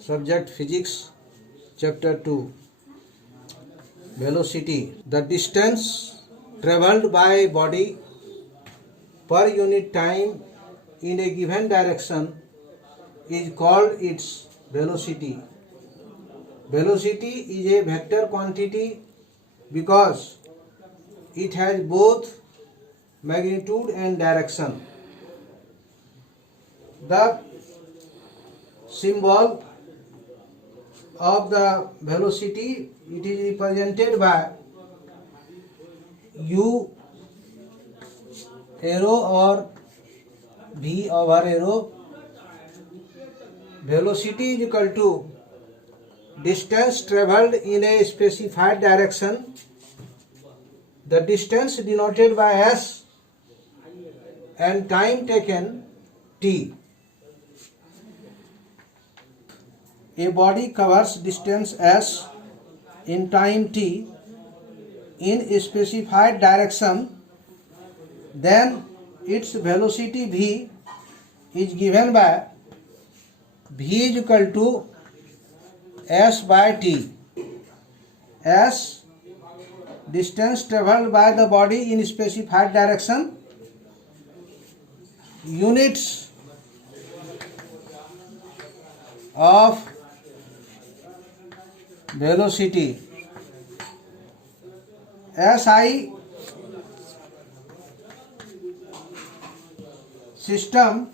Subject Physics, Chapter 2. Velocity. The distance travelled by body per unit time in a given direction is called its velocity. Velocity is a vector quantity because it has both magnitude and direction. The symbol of the velocity, it is represented by U arrow or V over arrow. Velocity is equal to distance travelled in a specified direction. The distance denoted by S and time taken T. A body covers distance S in time T in a specified direction, then its velocity V is given by V is equal to S by T. S, distance travelled by the body in specified direction. Units of velocity. SI system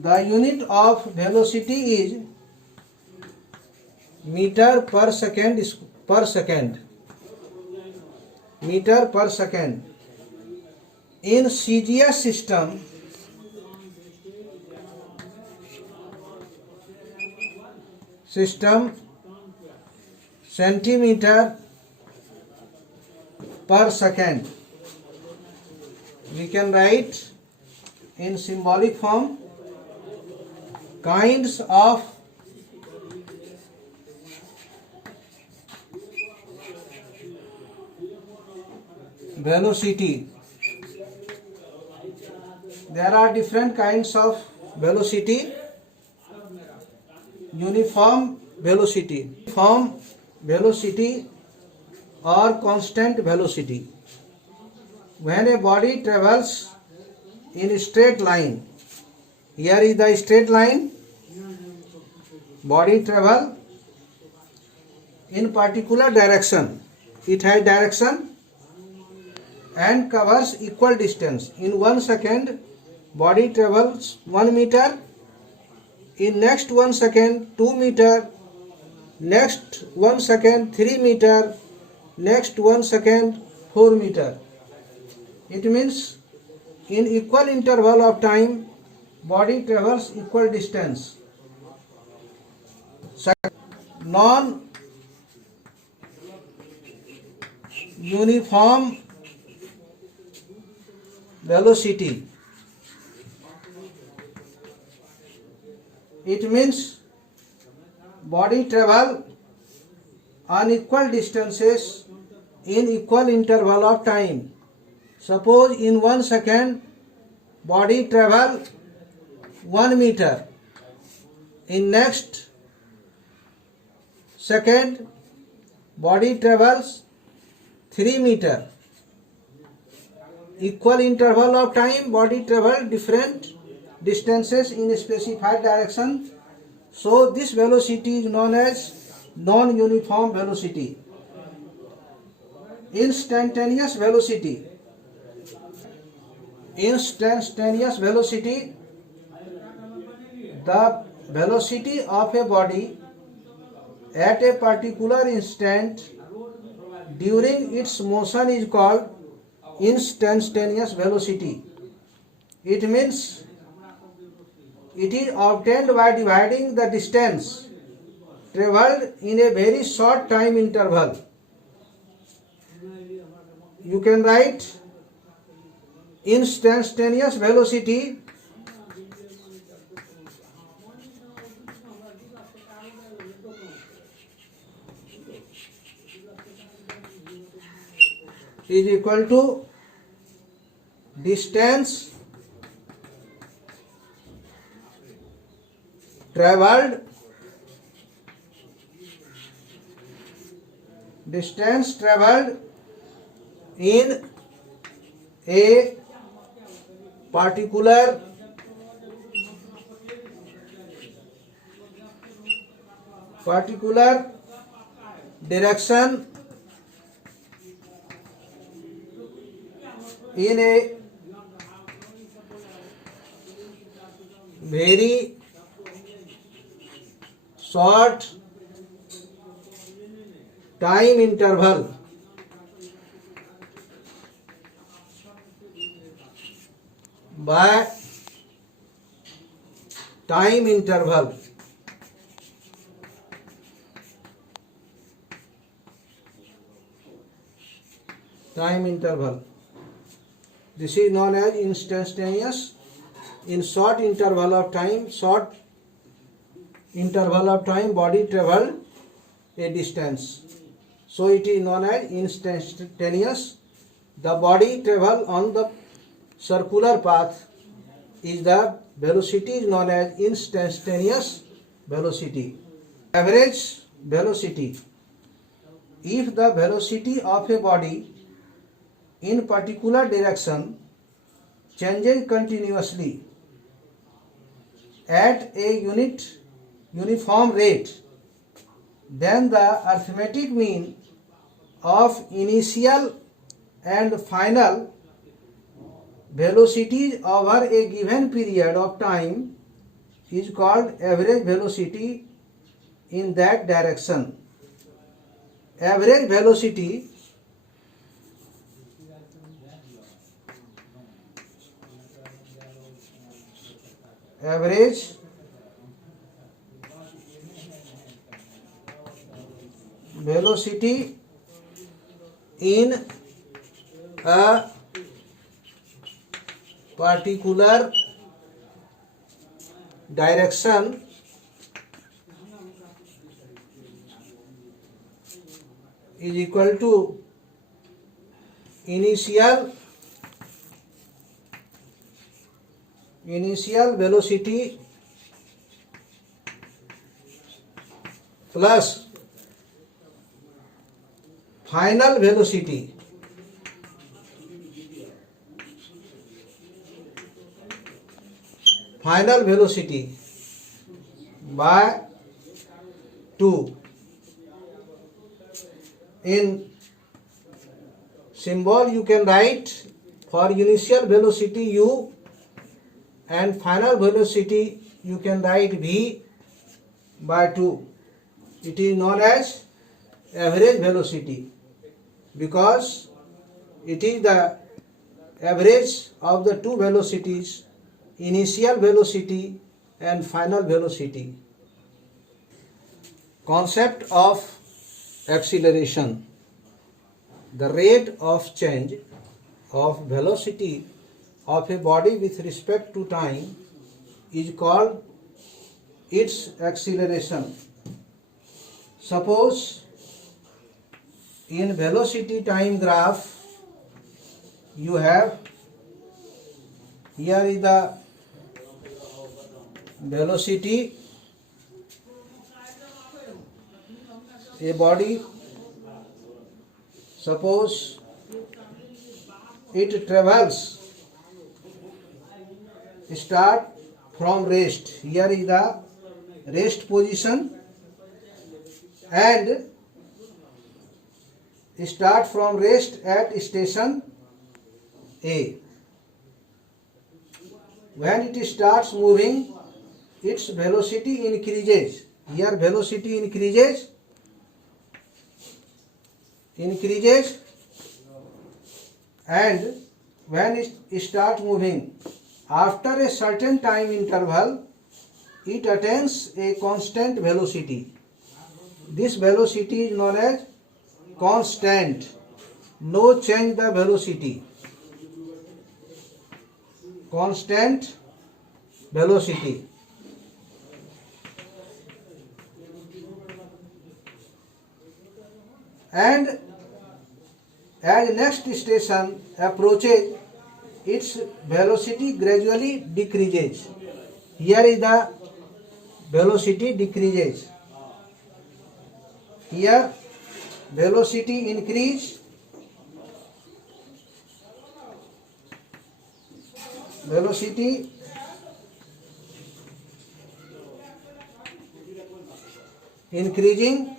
the unit of velocity is meter per second meter per second. In CGS system centimeter per second. We can write in symbolic form kinds of velocity. There are different kinds of velocity. Uniform velocity or constant velocity. When a body travels in a straight line, here is the straight line, body travel in particular direction, it has direction and covers equal distance. In 1 second, body travels 1 meter, in next 1 second 2 meter, next 1 second 3 meter, next 1 second 4 meter. It means in equal interval of time body travels equal distance. Non-uniform velocity. It means body travel unequal distances in equal interval of time. Suppose in 1 second body travel 1 meter, in next second body travels 3 meter. Equal interval of time body travel different distances in a specified direction. So this velocity is known as non-uniform velocity. Instantaneous velocity. Instantaneous velocity, the velocity of a body at a particular instant during its motion is called instantaneous velocity. It means it is obtained by dividing the distance travelled in a very short time interval. You can write instantaneous velocity is equal to distance traveled in a particular direction in a very short time interval. By time interval. This is known as instantaneous. In short interval of time, body traveled a distance. So it is known as instantaneous. The body travel on the circular path is the velocity is known as instantaneous velocity. Average velocity. If the velocity of a body in particular direction changes continuously at a uniform rate, then the arithmetic mean of initial and final velocities over a given period of time is called average velocity in that direction. Average velocity in a particular direction is equal to initial velocity plus final velocity by 2. In symbol you can write for initial velocity u and final velocity you can write v by 2. It is known as average velocity because it is the average of the two velocities, initial velocity and final velocity. Concept of acceleration. The rate of change of velocity of a body with respect to time is called its acceleration. Suppose in velocity time graph you have, here is the velocity, a body, suppose it travels, start from rest, here is the rest position, and start from rest at station A. When it starts moving, its velocity increases. Here velocity increases, and when it starts moving, after a certain time interval, it attains a constant velocity. This velocity is known as constant, no change the velocity, constant velocity. And as next station approaches, its velocity gradually decreases. Here is the velocity decreases. Here velocity increase, velocity increasing,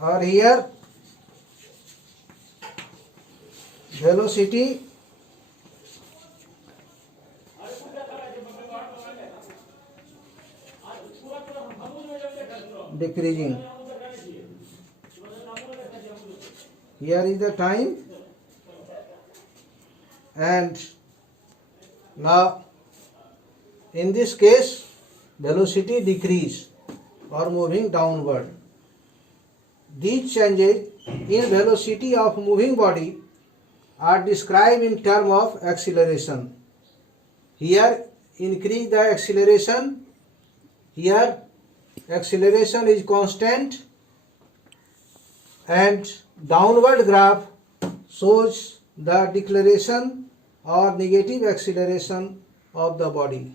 or here velocity decreasing. Here is the time, and now in this case velocity decrease or moving downward. These changes in velocity of moving body are described in terms of acceleration. Here increase the acceleration, here acceleration is constant, and downward graph shows the deceleration or negative acceleration of the body.